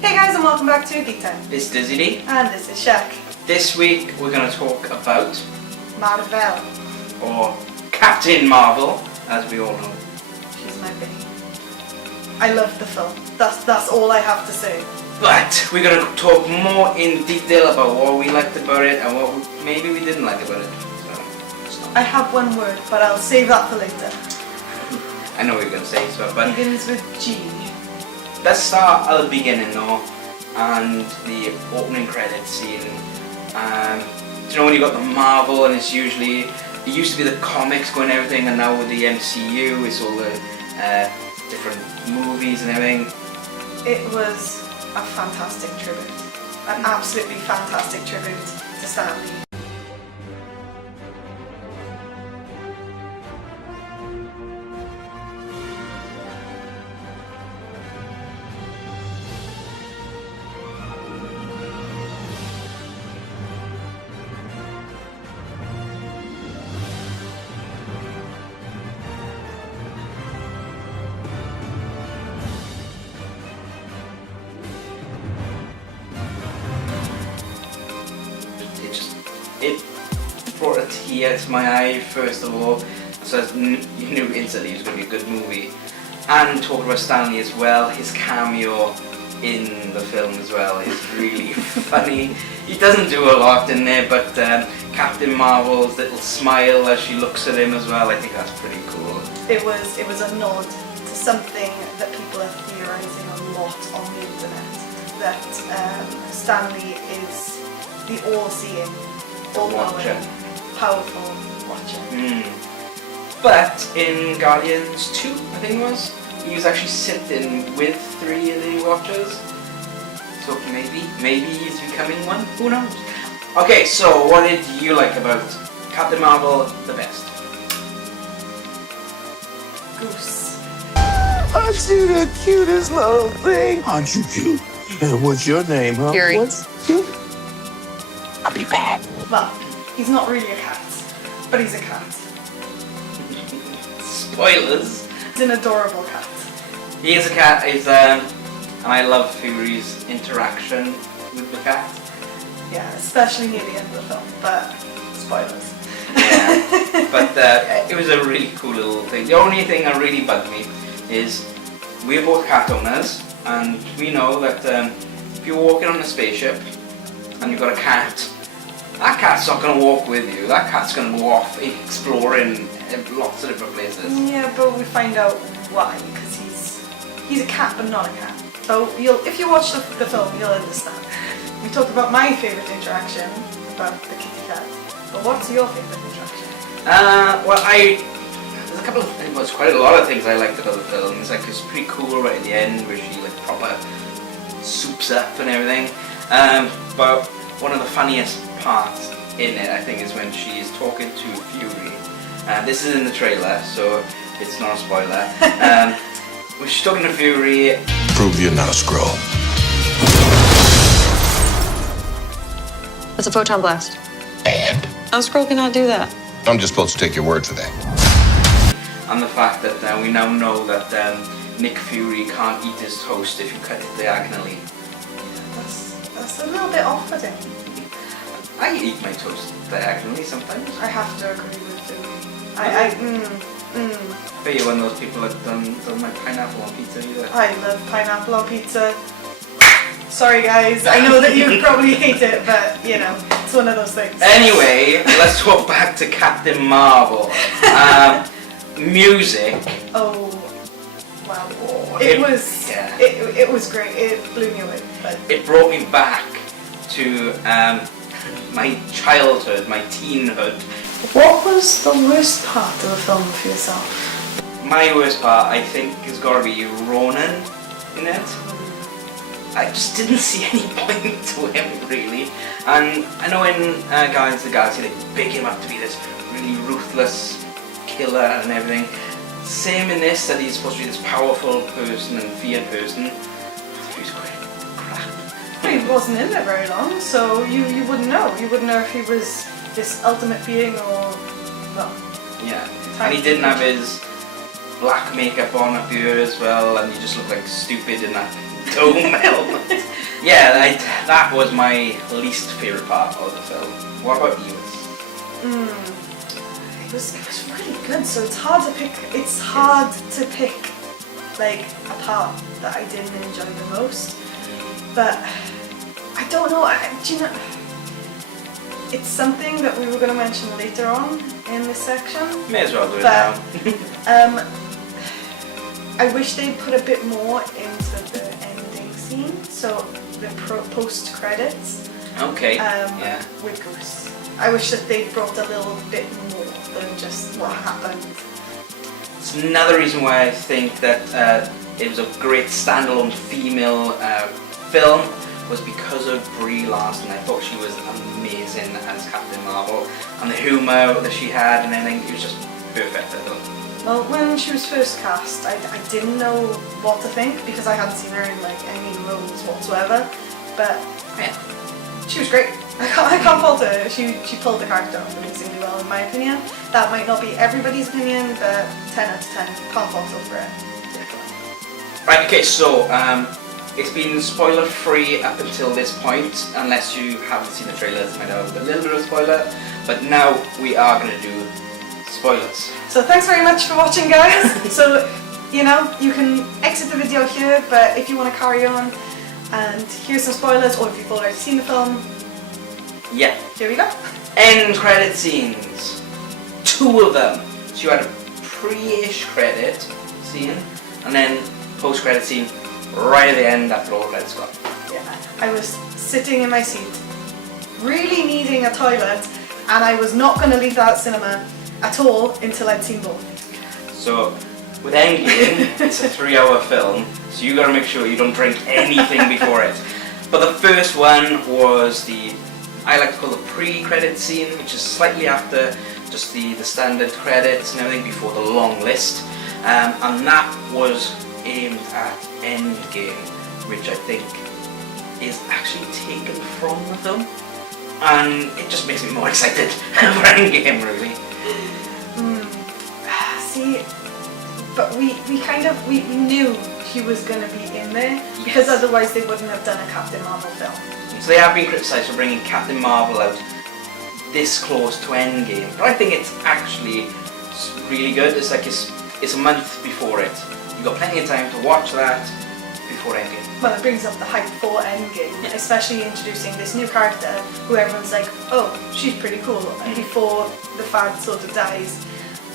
Hey guys, and welcome back to Geek Time. It's DizzieDee. And this is Shaq. This week we're going to talk about Marvel. or Captain Marvel, as we all know. She's my baby. I love the film. That's all I have to say. But we're going to talk more in detail about what we liked about it and what maybe we didn't like about it. So, I have one word, but I'll save that for later. I know what you're going to say, so, but Begins with G. let's start at the beginning though, and the opening credits scene. Do you know when you got the Marvel and it's usually, it used to be the comics going and everything, and now with the MCU it's all the different movies and everything. It was a fantastic tribute. An absolutely fantastic tribute to Stan Lee. It brought a tear to my eye first of all, so you knew instantly it was going to be a good movie. And talking about Stanley as well, his cameo in the film as well is really funny. He doesn't do a lot in there, but Captain Marvel's little smile as she looks at him as well, I think that's pretty cool. It was a nod to something that people are theorising a lot on the internet, that Stanley is the all-seeing, all-knowing, powerful watcher. But in Guardians 2, I think it was, he was actually sitting with 3 of the Watchers. So maybe he's becoming one, who knows? Okay, so what did you like about Captain Marvel the best? Goose. Aren't you the cutest little thing? Aren't you cute? And what's your name, huh? Fury. What's cute? I'll be back. Well, he's not really a cat, but he's a cat. Spoilers. He's an adorable cat. He is a cat, and I love Fury's interaction with the cat. Yeah, especially near the end of the film, but spoilers. Yeah, but it was a really cool little thing. The only thing that really bugged me is we're both cat owners, and we know that if you're walking on a spaceship and you've got a cat, that cat's not going to walk with you. That cat's going to go off exploring lots of different places. Yeah, but we find out why, because he's a cat, but not a cat. So if you watch the film, you'll understand. We talked about my favourite interaction, about the kitty cat, but what's your favourite interaction? There's a couple of things, well, there's quite a lot of things I liked about the film. It's pretty cool right at the end where she like proper soups up and everything. But one of the funniest parts in it, I think, is when she's talking to Fury. This is in the trailer, so it's not a spoiler. When she's talking to Fury... Prove you're not a Skrull. That's a photon blast. And? A Skrull cannot do that. I'm just supposed to take your word for that. And the fact that we now know that Nick Fury can't eat his toast if you cut it diagonally. That's a little bit off-putting. I eat my toast diagonally sometimes. I have to agree with you. I bet you're one of those people that don't like pineapple on pizza either. I love pineapple on pizza. Sorry guys, I know that you probably hate it, but you know, it's one of those things. Anyway, let's talk back to Captain Marvel. Music. Oh, wow. Oh, It was great. It blew me away. But it brought me back to my childhood, my teenhood. what was the worst part of the film for yourself? My worst part, I think, has got to be Ronan in it. I just didn't see any point to him, really. And I know in Guardians of the Galaxy they big him up to be this really ruthless killer and everything. Same in this, that he's supposed to be this powerful person and feared person. He was quite crap. Well, he wasn't in there very long, so you wouldn't know. You wouldn't know if he was this ultimate being or... well... Yeah, and he didn't have his black makeup on up here as well, and he just looked like stupid in that dome element. Yeah, that was my least favourite part of the film. What about you? It was really good. So it's hard to pick. It's hard to pick like a part that I didn't enjoy the most. But I don't know. Do you know? It's something that we were going to mention later on in this section. May as well do it now. I wish they'd put a bit more into the ending scene. So the post credits. Okay. Yeah. With Goose. I wish that they brought a little bit more than just what happened. It's another reason why I think that it was a great standalone female film was because of Brie Larson. I thought she was amazing as Captain Marvel, and the humour that she had and everything, it was just perfect, I thought. Well, when she was first cast, I didn't know what to think because I hadn't seen her in like any roles whatsoever, but Yeah. she was great. I can't fault her. She pulled the character off amazingly well, in my opinion. That might not be everybody's opinion, but 10 out of 10, can't fault her for it. Right, okay, so it's been spoiler free up until this point, unless you haven't seen the trailers, might have a little bit of spoiler, but now we are going to do spoilers. So thanks very much for watching, guys. So, you know, you can exit the video here, but if you want to carry on and hear some spoilers, or if you've already seen the film, Yeah. here we go. End credit scenes. 2 of them. So you had a pre-ish credit scene, and then post-credit scene right at the end after all the credits gone. Yeah, I was sitting in my seat, really needing a toilet, and I was not going to leave that cinema at all until I'd seen both. So with Endgame, it's a 3-hour film, so you gotta make sure you don't drink anything before it. But the first one was I like to call the pre-credit scene, which is slightly after just the standard credits and everything before the long list. And that was aimed at Endgame, which I think is actually taken from the film. And it just makes me more excited for Endgame, really. See, but we knew he was going to be in there, because otherwise they wouldn't have done a Captain Marvel film. So they have been criticised for bringing Captain Marvel out this close to Endgame, but I think it's actually really good. It's like it's a month before it. You've got plenty of time to watch that before Endgame. Well, it brings up the hype for Endgame, especially introducing this new character who everyone's like, oh, she's pretty cool, before the fad sort of dies.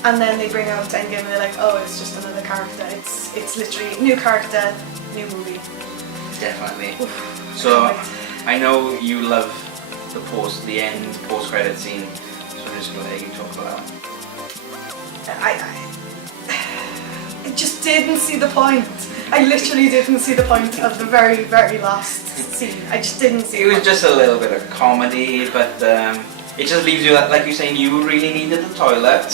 And then they bring out Endgame and they're like, oh, it's just another character. It's literally new character, new movie. Definitely. Oof, So can't wait. I know you love the end post-credit scene, so I'm just going to let you talk about that. I just didn't see the point. I literally didn't see the point of the very, very last scene. I just didn't see It the was point. just a little bit of comedy, but it just leaves you, like you're saying, you really needed the toilet.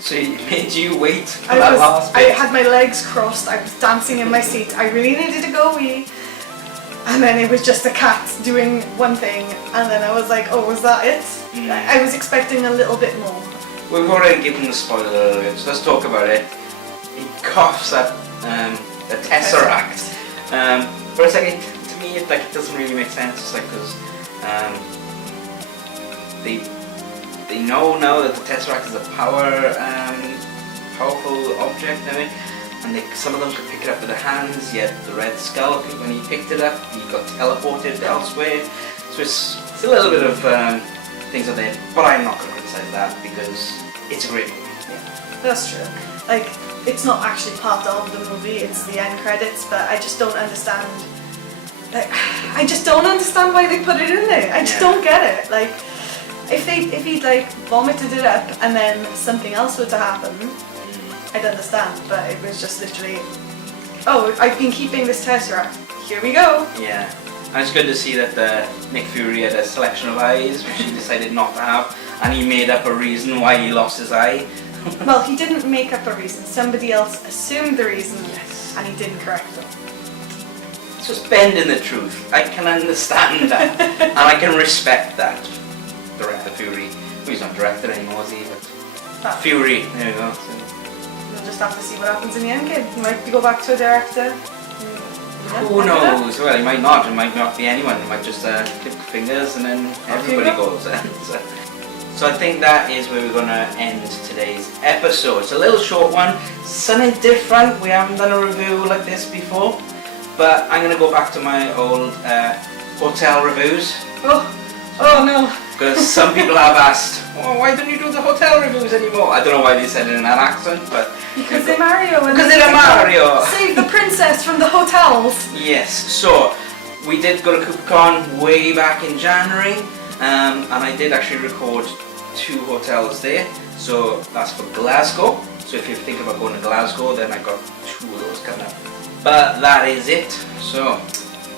So it made you wait for that last I bit. had my legs crossed, I was dancing in my seat, I really needed to go wee. And then it was just a cat doing one thing, and then I was like, oh, was that it? I was expecting a little bit more. We've already given the spoiler alert, so let's talk about it. He coughs at the Tesseract. For a second, to me, it doesn't really make sense. It's like because they know now that the Tesseract is a powerful object now, and some of them could pick it up with their hands. Yet the Red Skull, when he picked it up, he got teleported elsewhere. So it's a little bit of things are there, but I'm not going to criticize that because it's a great movie. Yeah, that's true. Like, it's not actually part of the movie, it's the end credits, but I just don't understand. Like, I just don't understand why they put it in there. I just don't get it. Like, if he'd like vomited it up and then something else were to happen, I'd understand. But it was just literally, oh, I've been keeping this Tesseract. Here we go. Yeah, and it's good to see that Nick Fury had a selection of eyes, which he decided not to have, and he made up a reason why he lost his eye. Well, he didn't make up a reason. Somebody else assumed the reason, and he didn't correct them. It's just bending the truth. I can understand that, and I can respect that. Director Fury. Well, he's not director anymore, is he? But Fury. There we go. So. We'll just have to see what happens in the end game. He might go back to a director. Who knows? Well, it might not. It might not be anyone. It might just click fingers and then everybody goes. So I think that is where we're going to end today's episode. It's a little short one. Something different. We haven't done a review like this before. But I'm going to go back to my old hotel reviews. Oh no. Because some people have asked, oh, why don't you do the hotel reviews anymore? I don't know why they said it in that accent, but... Because they're Mario. Because they're Mario. Save the princess from the hotels. Yes, so we did go to CooperCon way back in January, and I did actually record 2 hotels there. So that's for Glasgow. So if you're thinking about going to Glasgow, then I got 2 of those coming up. But that is it. So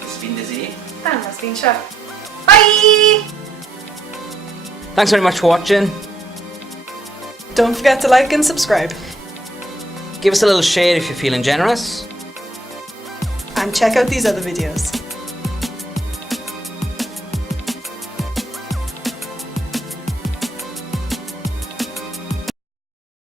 it's been DizzieDee. And that's been Chef. Bye! Thanks very much for watching. Don't forget to like and subscribe. Give us a little share if you're feeling generous. And check out these other videos.